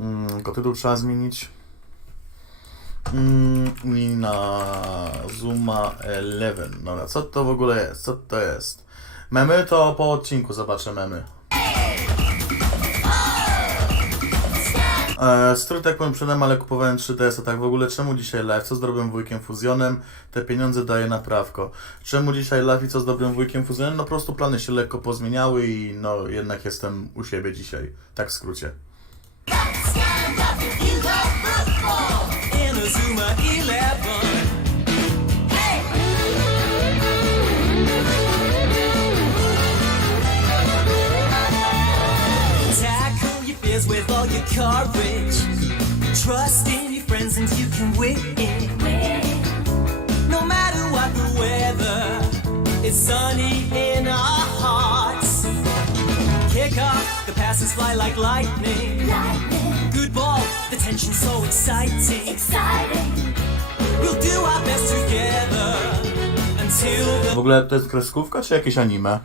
Mm, tytuł trzeba zmienić. Mm, I na Zuma 11. Dobra, co to w ogóle jest? Co to jest? Memy to po odcinku zobaczę memy. E, strój tak powiem przede ale kupowałem 3DS, a tak w ogóle czemu dzisiaj live? Co z dobrym wujkiem fuzjonem? Te pieniądze daje naprawko. Czemu dzisiaj live i co z dobrym wujkiem fuzjonem? No po prostu plany się lekko pozmieniały i no jednak jestem u siebie dzisiaj. Tak w skrócie. With all your courage. Trust in your friends and you can win. No matter what the weather, it's sunny in our hearts. Kick off, the passes fly like lightning. Good ball, the tension's so exciting. We'll do our best together until W ogóle to jest kreskówka czy jakieś anime?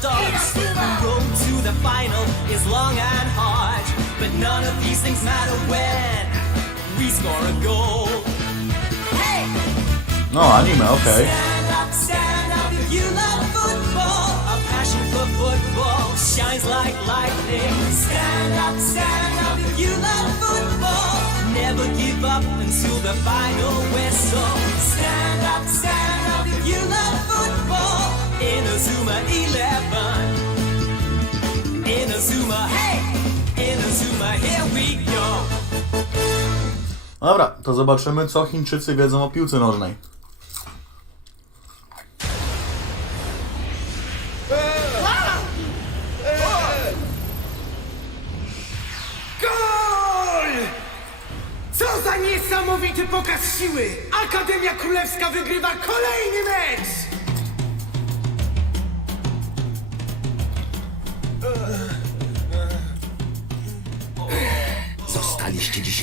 The. Road to the final is long and hard, but none of these things matter when we score a goal. Hey! No, anime, okej. Stand up, stand up if you love football. Our passion for football shines like lightning. Stand up, stand up if you love football. Never give up until the final whistle. Stand up, stand up if you love football. In a Zuma 11. In a Zuma, hey! In a Zuma, here we go. Dobra, to zobaczymy co Chińczycy wiedzą o piłce nożnej. Gol! Co za niesamowity pokaz siły! Akademia Królewska wygrywa kolejny mecz!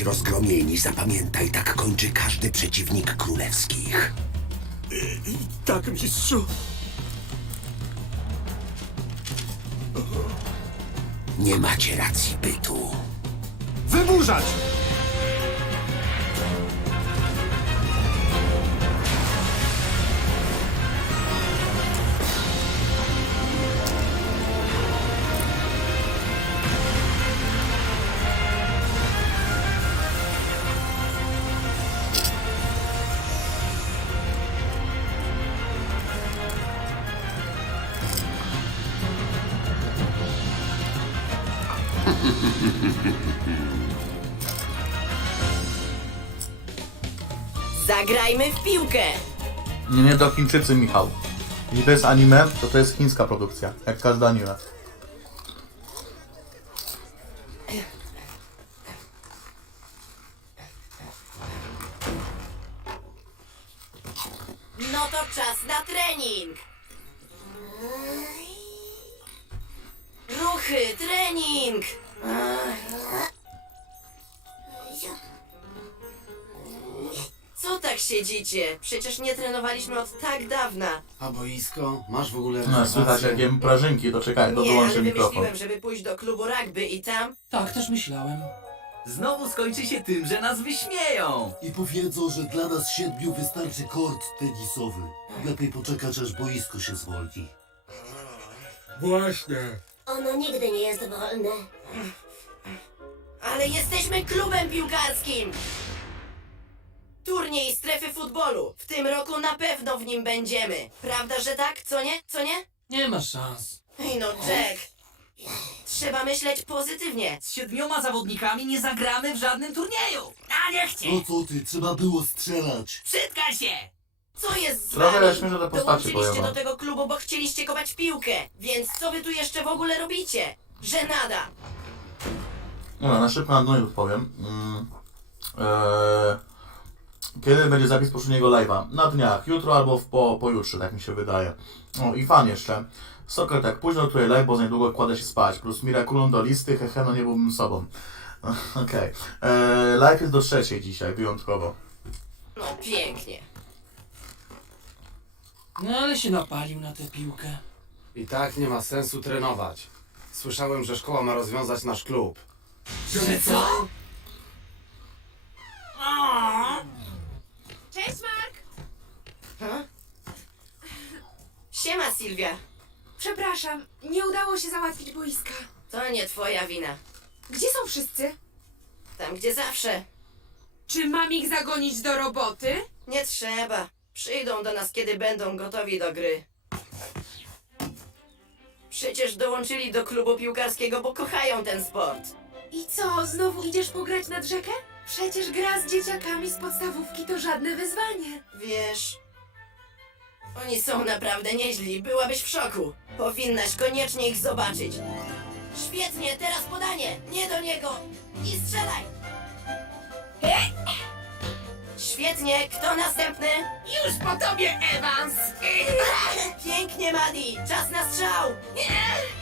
Rozgromieni. Zapamiętaj, tak kończy każdy przeciwnik królewskich. Tak, mistrzu. Nie macie racji bytu. Wyburzać! Zagrajmy w piłkę! Nie, nie, to Chińczycy, Michał. Jeśli to jest anime, to to jest chińska produkcja, jak każde anime. Przecież nie trenowaliśmy od tak dawna. A boisko? Masz w ogóle No, słychać jak jem prażynki, to czekaj, to Nie, ale mikrofon. wymyśliłem, żeby pójść do klubu rugby i tam... Tak, też myślałem. Znowu skończy się tym, że nas wyśmieją. I powiedzą, że dla nas siedmiu wystarczy kort tenisowy. Lepiej poczekać, aż boisko się zwolni. Właśnie. Ono nigdy nie jest wolne. Ale jesteśmy klubem piłkarskim! Turniej strefy futbolu. W tym roku na pewno w nim będziemy. Prawda, że tak? Co nie? Co nie? Nie ma szans. Ej no, Jack. Trzeba myśleć pozytywnie. Z siedmioma zawodnikami nie zagramy w żadnym turnieju. A niech cię! No co ty, trzeba było strzelać. Przytkaj się! Co jest z Trochę wami? śmieszne te postacie, Dołączyliście wam. do tego klubu, bo chcieliście kopać piłkę. Więc co wy tu jeszcze w ogóle robicie? Żenada. No, na szybko na dno odpowiem. Mm, eee, kiedy będzie zapis poprzedniego live'a? Na dniach, jutro albo w, po, pojutrze, tak mi się wydaje. O i fan jeszcze. Sokrat, tak późno tutaj live, bo za niedługo kładę się spać. Plus Miraculum do listy, hehe, no nie byłbym sobą. Okej. Eee, live jest do trzeciej dzisiaj, wyjątkowo. No pięknie. No ale się napalił na tę piłkę. I tak nie ma sensu trenować. Słyszałem, że szkoła ma rozwiązać nasz klub. Że co? Cześć, Mark! Siema, Sylwia. Przepraszam, nie udało się załatwić boiska. To nie twoja wina. Gdzie są wszyscy? Tam, gdzie zawsze. Czy mam ich zagonić do roboty? Nie trzeba. Przyjdą do nas, kiedy będą gotowi do gry. Przecież dołączyli do klubu piłkarskiego, bo kochają ten sport. I co, znowu idziesz pograć nad rzekę? Przecież gra z dzieciakami z podstawówki to żadne wyzwanie. Wiesz, oni są naprawdę nieźli. Byłabyś w szoku. Powinnaś koniecznie ich zobaczyć. Świetnie, teraz podanie. Nie do niego. I strzelaj. Świetnie, kto następny? Już po tobie, Evans! Pięknie, Madi. Czas na strzał. Co?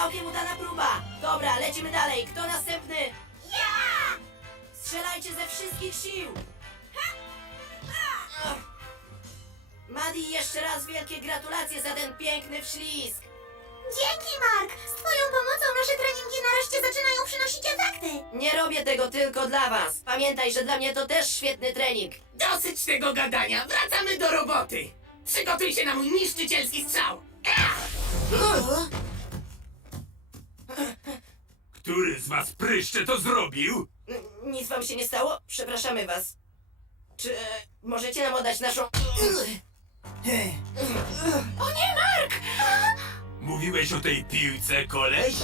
Całkiem udana próba. Dobra, lecimy dalej. Kto następny? Ja! Strzelajcie ze wszystkich sił. Ach. Madi, jeszcze raz wielkie gratulacje za ten piękny wślizg. Dzięki, Mark! Z twoją pomocą nasze treningi nareszcie zaczynają przynosić efekty. Nie robię tego tylko dla was. Pamiętaj, że dla mnie to też świetny trening. Dosyć tego gadania, wracamy do roboty! Przygotuj się na mój niszczycielski strzał! Który z was pryszcze to zrobił? N- nic wam się nie stało? Przepraszamy was. Czy e, możecie nam oddać naszą... Mówiłeś o tej piłce, koleś?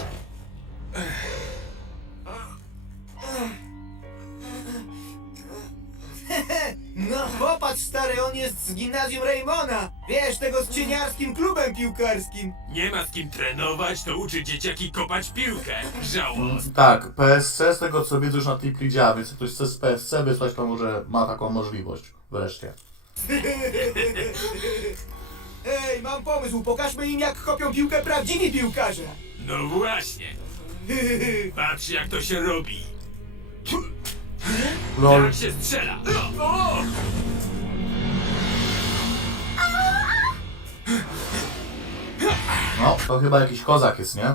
No popatrz stary, on jest z gimnazjum Raymona! Wiesz, tego z cieniarskim klubem piłkarskim! Nie ma z kim trenować, to uczy dzieciaki kopać piłkę. Żałos. Tak, PSC z tego co widzę już na Tipli działa, więc jak ktoś chce z PSC wysłać, to może ma taką możliwość. Wreszcie. Ej, mam pomysł, pokażmy im jak kopią piłkę prawdziwi piłkarze! No właśnie. Patrz jak to się robi. LOL. Jak się strzela. O! No, to chyba jakiś kozak jest, nie?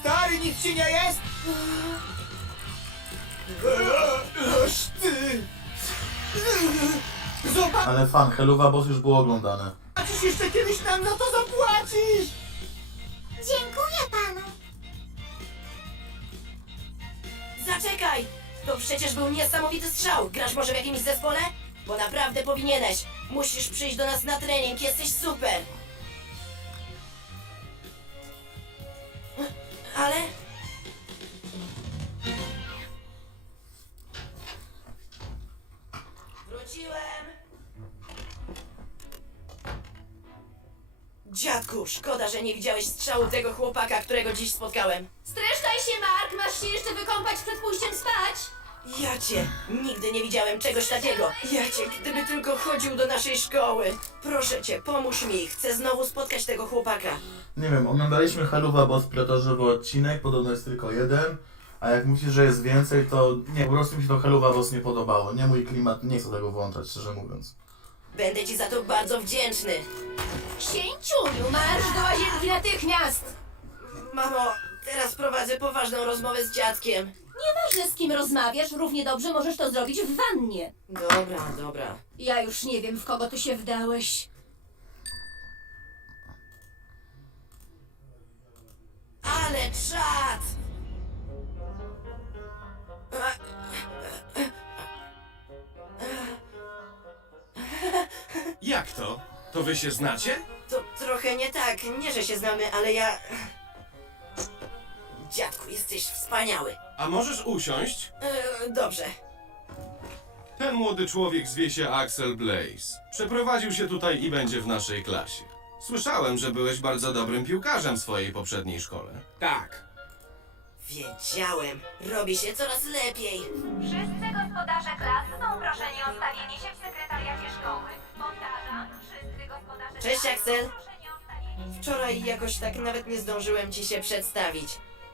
Stary, nic ci nie jest? Aż ty! Zobaczysz Ale fan, Heluwa Boss już było oglądane. jeszcze kiedyś nam za to zapłacisz! Zaczekaj! To przecież był niesamowity strzał. Grasz może w jakimś zespole? Bo naprawdę powinieneś. Musisz przyjść do nas na trening, jesteś super. Ale... Wróciłem! Dziadku, szkoda, że nie widziałeś strzału tego chłopaka, którego dziś spotkałem. Się jeszcze wykąpać przed pójściem spać. Ja cię! Nigdy nie widziałem czegoś takiego! Ja cię, gdyby tylko chodził do naszej szkoły! Proszę cię, pomóż mi! Chcę znowu spotkać tego chłopaka! Nie wiem, oglądaliśmy Heluwa Boss pilotażowy odcinek, podobno jest tylko jeden. A jak mówisz, że jest więcej, to nie, po prostu mi się to Heluwa Boss nie podobało. Nie mój klimat, nie chcę tego włączać, szczerze mówiąc. Będę ci za to bardzo wdzięczny! Księciuniu, marsz do łazienki natychmiast! Poważną rozmowę z dziadkiem. Nieważne z kim rozmawiasz, równie dobrze możesz to zrobić w wannie. Dobra, dobra. Ja już nie wiem, w kogo tu się wdałeś. Ale czad! Jak to? To wy się znacie? To trochę nie tak, nie że się znamy, ale ja... Dziadku, jesteś wspaniały. A możesz usiąść? E, dobrze. Ten młody człowiek zwie się Axel Blaze. Przeprowadził się tutaj i będzie w naszej klasie. Słyszałem, że byłeś bardzo dobrym piłkarzem w swojej poprzedniej szkole. Tak. Wiedziałem, robi się coraz lepiej. Wszyscy gospodarze klas są proszeni o stawienie się w sekretariacie szkoły. Powtarzam, wszyscy gospodarze Cześć, klas Axel. proszeni o stawienie się Wczoraj jakoś tak nawet nie zdążyłem ci się przedstawić.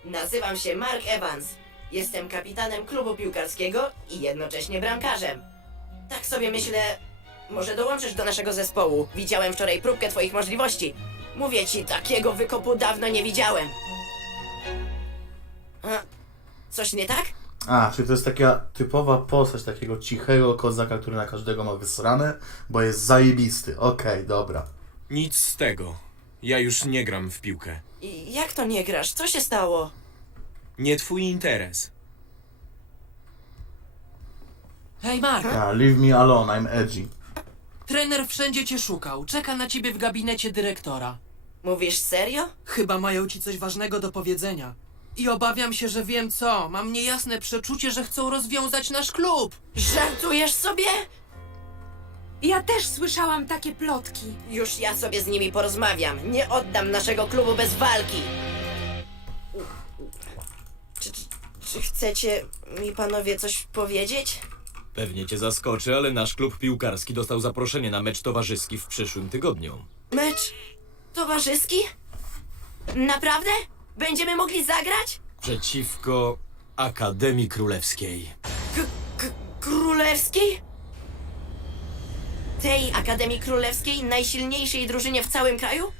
Nazywam się Mark Evans. Jestem kapitanem klubu piłkarskiego i jednocześnie bramkarzem. Tak sobie myślę, może dołączysz do naszego zespołu. Widziałem wczoraj próbkę twoich możliwości. Mówię ci, takiego wykopu dawno nie widziałem. A, coś nie tak? A, czyli to jest taka typowa postać takiego cichego kozaka, który na każdego ma wysrane, bo jest zajebisty. Okej, dobra. Nic z tego. Ja już nie gram w piłkę. I jak to nie grasz? Co się stało? Nie twój interes. Hej Mark, A, leave me alone, I'm edgy. trener wszędzie cię szukał. Czeka na ciebie w gabinecie dyrektora. Mówisz serio? Chyba mają ci coś ważnego do powiedzenia. I obawiam się, że wiem co. Mam niejasne przeczucie, że chcą rozwiązać nasz klub. Żartujesz sobie? Ja też słyszałam takie plotki. Już ja sobie z nimi porozmawiam. Nie oddam naszego klubu bez walki. Czy, czy, czy chcecie mi panowie coś powiedzieć? Pewnie cię zaskoczy, ale nasz klub piłkarski dostał zaproszenie na mecz towarzyski w przyszłym tygodniu. Mecz towarzyski? Naprawdę? Będziemy mogli zagrać? Przeciwko Akademii Królewskiej. K- k- królewskiej? Tej Akademii Królewskiej, najsilniejszej drużynie w całym kraju?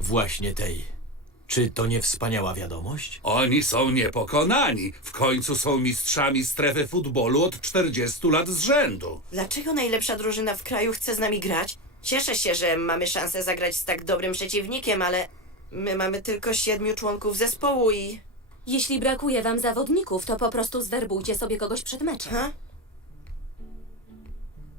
Właśnie tej. Czy to nie wspaniała wiadomość? Oni są niepokonani. W końcu są mistrzami strefy futbolu od 40 lat z rzędu. Dlaczego najlepsza drużyna w kraju chce z nami grać? Cieszę się, że mamy szansę zagrać z tak dobrym przeciwnikiem, ale my mamy tylko siedmiu członków zespołu i... Jeśli brakuje wam zawodników, to po prostu zwerbujcie sobie kogoś przed meczem. Ha?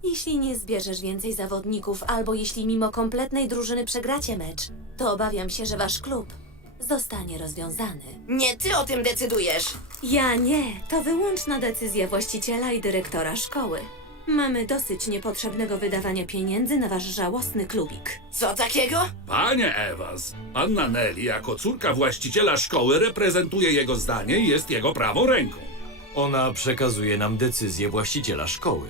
Jeśli nie zbierzesz więcej zawodników, albo jeśli mimo kompletnej drużyny przegracie mecz, to obawiam się, że wasz klub zostanie rozwiązany. Nie ty o tym decydujesz! Ja nie, to wyłączna decyzja właściciela i dyrektora szkoły. Mamy dosyć niepotrzebnego wydawania pieniędzy na wasz żałosny klubik. Co takiego? Panie Evans, panna Nelly jako córka właściciela szkoły reprezentuje jego zdanie i jest jego prawą ręką. Ona przekazuje nam decyzję właściciela szkoły.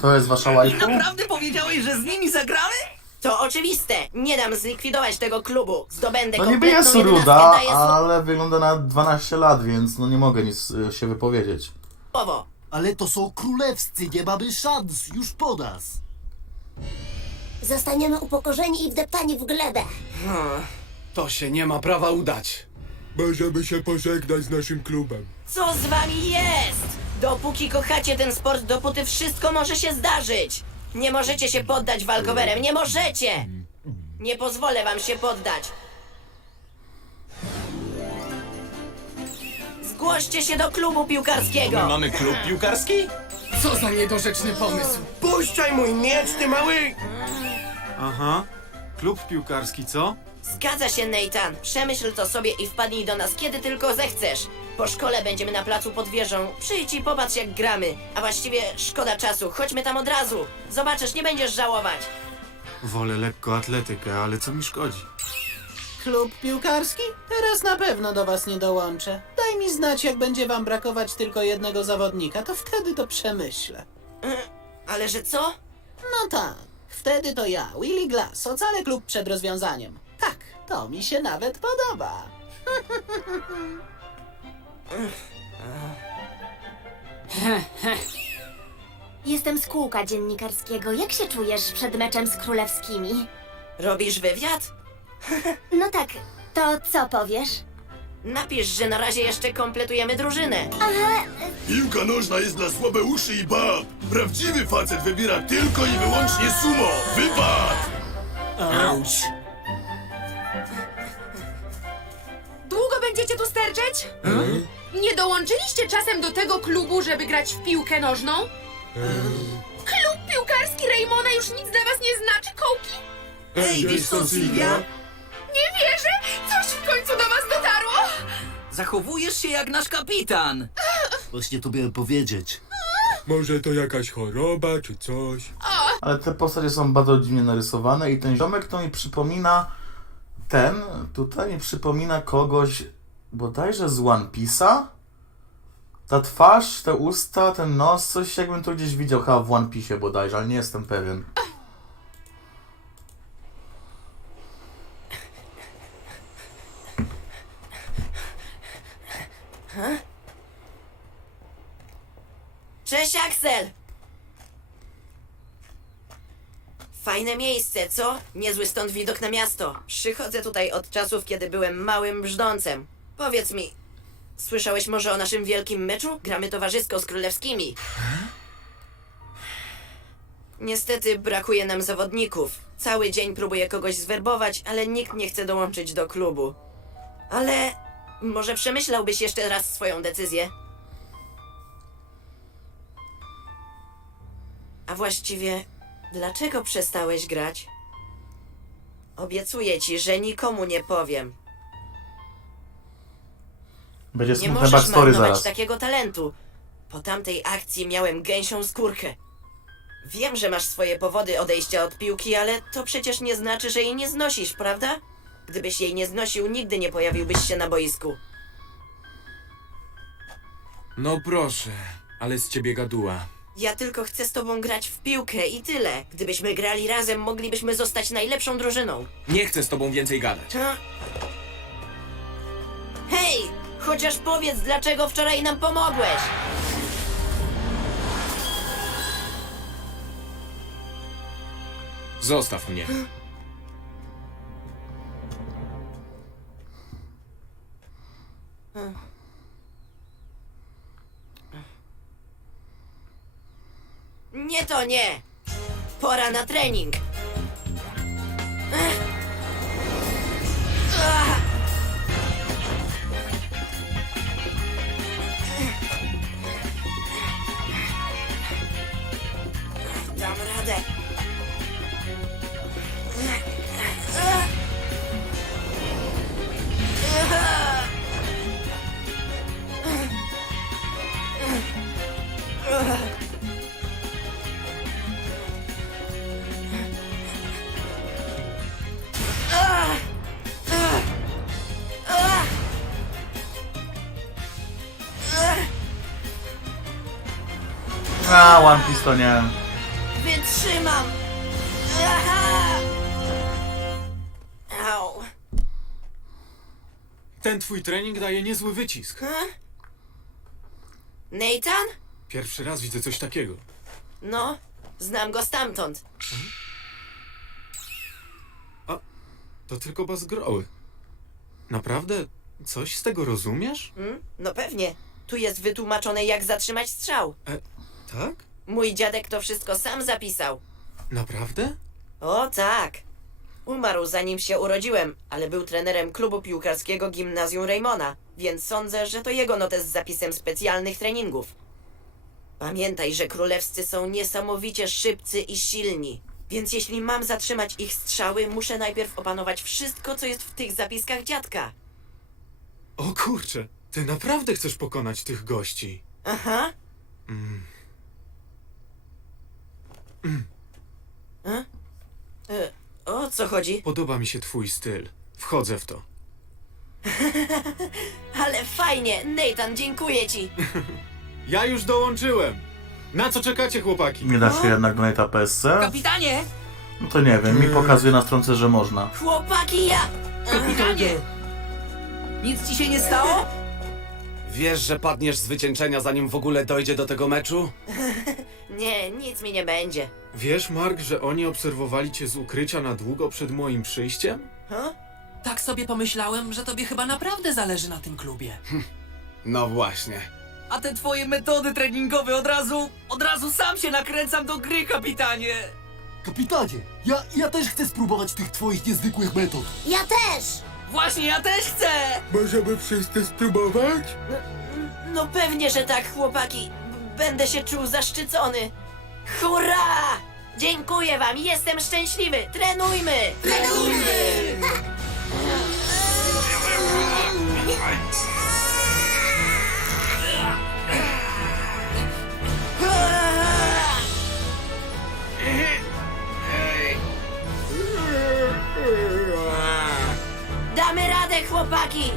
To jest wasza waifu? Naprawdę powiedziałeś, że z nimi zagramy? To oczywiste! Nie dam zlikwidować tego klubu! Zdobędę No niby kompletną jest jedenastkę, ruda, daję ale wygląda na 12 lat, więc no nie mogę nic y, się wypowiedzieć. słowo! Ale to są królewscy, nie mamy szans, już po nas. Zostaniemy upokorzeni i wdeptani w glebę. To się nie ma prawa udać. Możemy się pożegnać z naszym klubem. Co z wami jest? Dopóki kochacie ten sport, dopóty wszystko może się zdarzyć! Nie możecie się poddać walkowerem, nie możecie! Nie pozwolę wam się poddać! Zgłoście się do klubu piłkarskiego! Mamy klub piłkarski? Co za niedorzeczny pomysł! Puszczaj mój miecz, ty mały! Aha. Klub piłkarski, co? Zgadza się, Nathan. Przemyśl to sobie i wpadnij do nas, kiedy tylko zechcesz. Po szkole będziemy na placu pod wieżą. Przyjdź i popatrz, jak gramy. A właściwie szkoda czasu. Chodźmy tam od razu. Zobaczysz, nie będziesz żałować. Wolę lekko atletykę, ale co mi szkodzi? Klub piłkarski? Teraz na pewno do was nie dołączę. Daj mi znać, jak będzie wam brakować tylko jednego zawodnika, to wtedy to przemyślę. Ale że co? No tak, wtedy to ja, Willy Glass, ocalę klub przed rozwiązaniem. To mi się nawet podoba. Jestem z kółka dziennikarskiego. Jak się czujesz przed meczem z królewskimi? Robisz wywiad? No tak, to co powiesz? Napisz, że na razie jeszcze kompletujemy drużynę. Piłka nożna jest dla słabe uszy i bab. Prawdziwy facet wybiera tylko i wyłącznie sumo. Wypad! Długo będziecie tu sterczeć? Nie dołączyliście czasem do tego klubu, żeby grać w piłkę nożną? Klub piłkarski Raymona już nic dla was nie znaczy, kołki? Ej, wiesz co, Sylwia? Nie wierzę! Coś w końcu do was dotarło! Zachowujesz się jak nasz kapitan. Właśnie to miałem powiedzieć. Może to jakaś choroba czy coś? Ale te postacie są bardzo dziwnie narysowane i ten ziomek to mi przypomina... Ten tutaj mi przypomina kogoś bodajże z One Piece'a. Ta twarz, te usta, ten nos, coś jakbym tu gdzieś widział, chyba w One Piece'ie bodajże, ale nie jestem pewien. Cześć, Axel! Fajne miejsce, co? Niezły stąd widok na miasto. Przychodzę tutaj od czasów, kiedy byłem małym brzdącem. Powiedz mi, słyszałeś może o naszym wielkim meczu? Gramy towarzysko z królewskimi. Niestety brakuje nam zawodników. Cały dzień próbuję kogoś zwerbować, ale nikt nie chce dołączyć do klubu. Ale może przemyślałbyś jeszcze raz swoją decyzję? A właściwie, dlaczego przestałeś grać? Obiecuję ci, że nikomu nie powiem. Będzie Nie smutne możesz backstory marnować zaraz. takiego talentu. Po tamtej akcji miałem gęsią skórkę. Wiem, że masz swoje powody odejścia od piłki, ale to przecież nie znaczy, że jej nie znosisz, prawda? Gdybyś jej nie znosił, nigdy nie pojawiłbyś się na boisku. No proszę, ale z ciebie gaduła. Ja tylko chcę z tobą grać w piłkę i tyle. Gdybyśmy grali razem, moglibyśmy zostać najlepszą drużyną. Nie chcę z tobą więcej gadać. Ha? Hej! Chociaż powiedz, dlaczego wczoraj nam pomogłeś! Zostaw mnie. Nie to nie! Pora na trening! A, One Piece to nie. Wytrzymam! Aha! Au! Ten twój trening daje niezły wycisk. Huh? Nathan? Pierwszy raz widzę coś takiego. No, znam go stamtąd. To tylko bazgroły. Naprawdę? Coś z tego rozumiesz? Hmm? No pewnie. Tu jest wytłumaczone, jak zatrzymać strzał. Tak? Mój dziadek to wszystko sam zapisał. Naprawdę? O tak. Umarł zanim się urodziłem, ale był trenerem klubu piłkarskiego Gimnazjum Raymona, więc sądzę, że to jego notes z zapisem specjalnych treningów. Pamiętaj, że królewscy są niesamowicie szybcy i silni, więc jeśli mam zatrzymać ich strzały, muszę najpierw opanować wszystko, co jest w tych zapiskach dziadka. O kurczę, ty naprawdę chcesz pokonać tych gości. Aha. Mm. E? E, o co chodzi? Podoba mi się twój styl. Wchodzę w to. Ale fajnie, Nathan, dziękuję ci. Ja już dołączyłem. Na co czekacie, chłopaki? Nie da się jednak do Nate'a PSC? Kapitanie! No to nie wiem, mi pokazuje na stronce, że można. Chłopaki, ja... Kapitanie! Nic ci się nie stało? Wiesz, że padniesz z wycieńczenia, zanim w ogóle dojdzie do tego meczu? Nie, nic mi nie będzie. Wiesz, Mark, że oni obserwowali cię z ukrycia na długo przed moim przyjściem? Huh? Tak sobie pomyślałem, że tobie chyba naprawdę zależy na tym klubie. No właśnie. A te twoje metody treningowe od razu, od razu sam się nakręcam do gry, kapitanie! Kapitanie, ja, ja też chcę spróbować tych twoich niezwykłych metod. Ja też! Właśnie, ja też chcę! Możemy wszyscy spróbować? No pewnie, że tak, chłopaki. Będę się czuł zaszczycony. Hurra! Dziękuję wam, jestem szczęśliwy. Trenujmy! Trenujmy! Damy radę, chłopaki!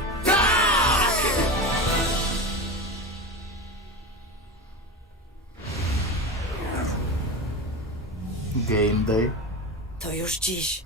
Game Day. To już dziś.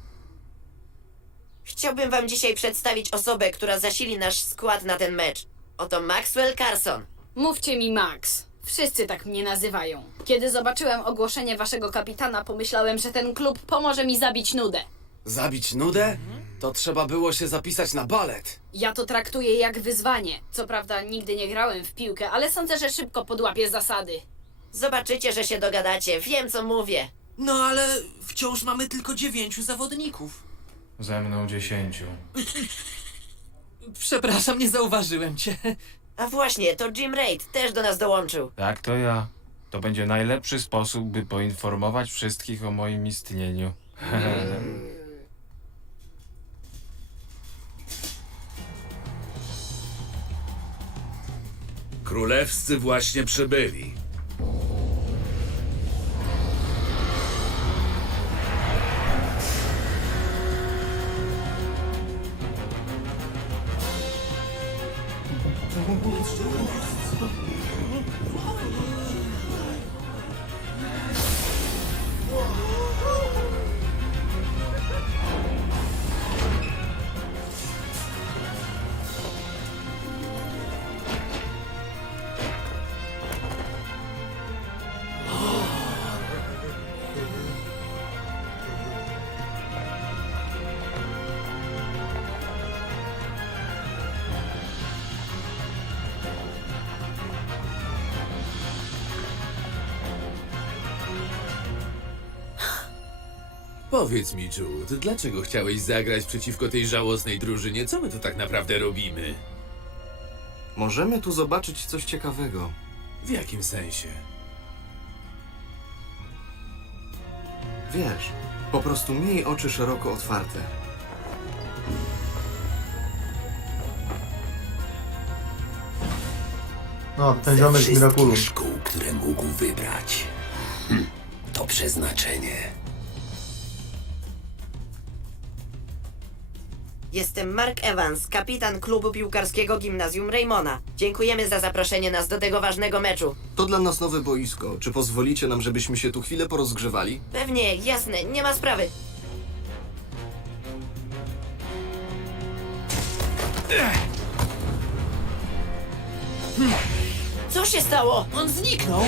Chciałbym wam dzisiaj przedstawić osobę, która zasili nasz skład na ten mecz. Oto Maxwell Carson. Mówcie mi Max. Wszyscy tak mnie nazywają. Kiedy zobaczyłem ogłoszenie waszego kapitana, pomyślałem, że ten klub pomoże mi zabić nudę. Zabić nudę? To trzeba było się zapisać na balet. Ja to traktuję jak wyzwanie. Co prawda nigdy nie grałem w piłkę, ale sądzę, że szybko podłapię zasady. Zobaczycie, że się dogadacie. Wiem, co mówię. No ale wciąż mamy tylko dziewięciu zawodników. Ze mną dziesięciu. Przepraszam, nie zauważyłem cię. A właśnie, to Jim Raid też do nas dołączył. Tak, to ja. To będzie najlepszy sposób, by poinformować wszystkich o moim istnieniu. Królewscy właśnie przybyli. Powiedz mi, Jude, dlaczego chciałeś zagrać przeciwko tej żałosnej drużynie? Co my tu tak naprawdę robimy? Możemy tu zobaczyć coś ciekawego. W jakim sensie? Wiesz, po prostu miej oczy szeroko otwarte. No, ten ziomek z Mirakulu. szkół, które mógł wybrać. Hm, to przeznaczenie. Jestem Mark Evans, kapitan klubu piłkarskiego Gimnazjum Raymona. Dziękujemy za zaproszenie nas do tego ważnego meczu. To dla nas nowe boisko. Czy pozwolicie nam, żebyśmy się tu chwilę porozgrzewali? Pewnie, jasne, nie ma sprawy. Co się stało? On zniknął.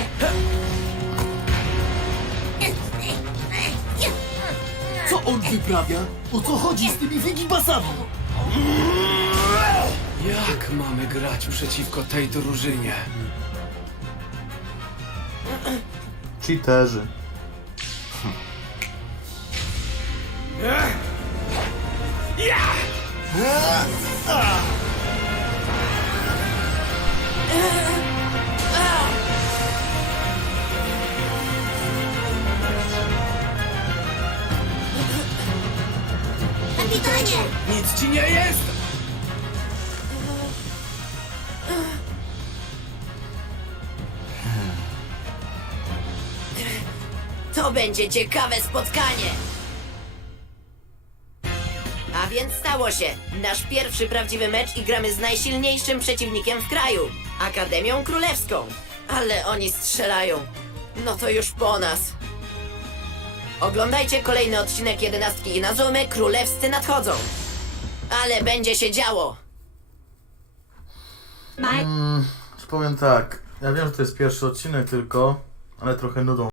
Co on wyprawia? O co chodzi z tymi wygibasami? Jak mamy grać przeciwko tej drużynie? Cheaterzy. Nic ci nie jest! To będzie ciekawe spotkanie! A więc stało się. Nasz pierwszy prawdziwy mecz i gramy z najsilniejszym przeciwnikiem w kraju Akademią Królewską. Ale oni strzelają. No to już po nas. Oglądajcie kolejny odcinek jedenastki i Nazumy Królewscy nadchodzą. Ale będzie się działo. Mm, powiem tak. Ja wiem, że to jest pierwszy odcinek tylko, ale trochę nudą